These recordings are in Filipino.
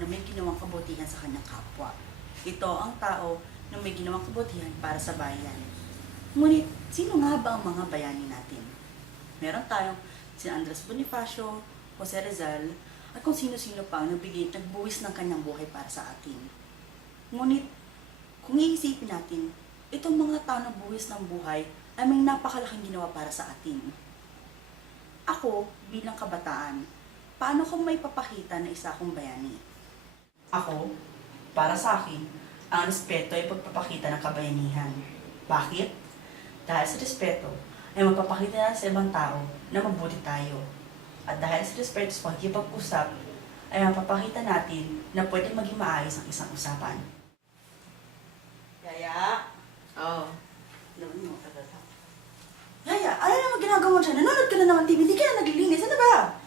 na may ginawang kabutihan sa kanyang kapwa. Ito ang tao na may ginawang kabutihan para sa bayan. Ngunit, sino nga ba ang mga bayani natin? Meron tayong si Andres Bonifacio, Jose Rizal, at kung sino-sino pa ang nagbuwis ng kanyang buhay para sa atin. Ngunit, kung iisipin natin, itong mga tao na buwis ng buhay ay may napakalaking ginawa para sa atin. Ako, bilang kabataan, paano ko may papakita na isa akong bayani? Ako, para sa akin, ang respeto ay pagpapakita ng kabayanihan. Bakit? Dahil sa respeto, ay magpapakita na sa ibang tao na mabuti tayo. At dahil sa respeto sa pagkipag-usap, ay mapapakita natin na pwede maging maayos ang isang usapan. Yaya? Oo. Yaya, ano naman ginagawa mo dyan? Nanonood ka na naman TV, hindi ka na naglilinis. Ano ba?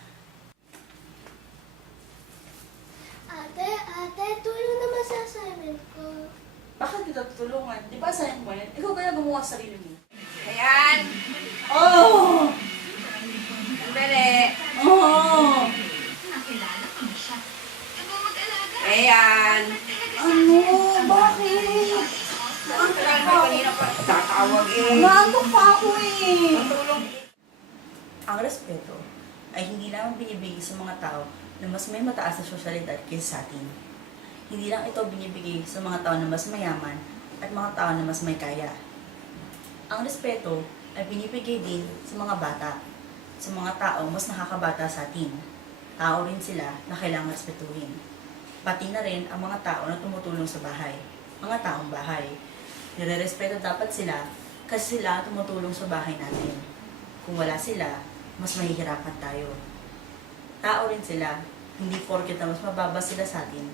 Ate, tulong naman sa assignment ko. Bakit kita tutulungan? Di ba sayang mo yan? Ikaw kaya gumawa sa sarili mo. Ayan! Oh! Sandali! Oh! Ayan! Ano? Bakit? Kanina pa tatawag eh. Naantok pa ako eh. Matulong. Ang respeto ay hindi lamang binibigay sa mga tao na mas may mataas na sosyalidad kaysa sa atin. Hindi lang ito binibigay sa mga tao na mas mayaman at mga tao na mas may kaya. Ang respeto ay binibigay din sa mga bata, sa mga tao mas nakakabata sa atin. Tao rin sila na kailangan respetuhin. Pati na rin ang mga tao na tumutulong sa bahay, mga taong bahay. Nire-respeto dapat sila kasi sila ang tumutulong sa bahay natin. Kung wala sila, mas mahihirapan tayo. Tao rin sila, hindi porket na mas mababa sila sa atin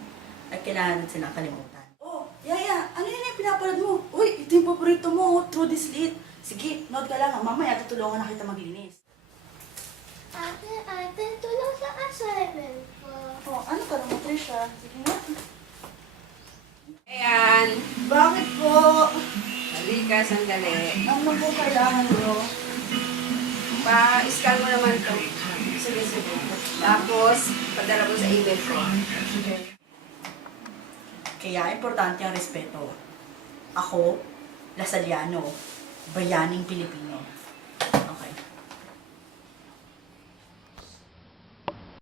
at kailangan din silang kalimutan. Oh, Yaya, ano yun yung pinapanood mo? Uy, ito yung paborito mo, True This Lit. Sige, nood ka lang. Mamaya tutulungan na kita maglinis. Ate, tulong sa assignment ko. Oh, ano ka naman, Trisha? Sige nga. Ayan! Bakit po? Halika, sandali. Ano po kailangan mo? Pa-scan mo naman to. Sige, sige. Tapos, padala mo sa email ko. Kaya importante ang respeto. Ako, Lasaliano, bayaning Pilipino.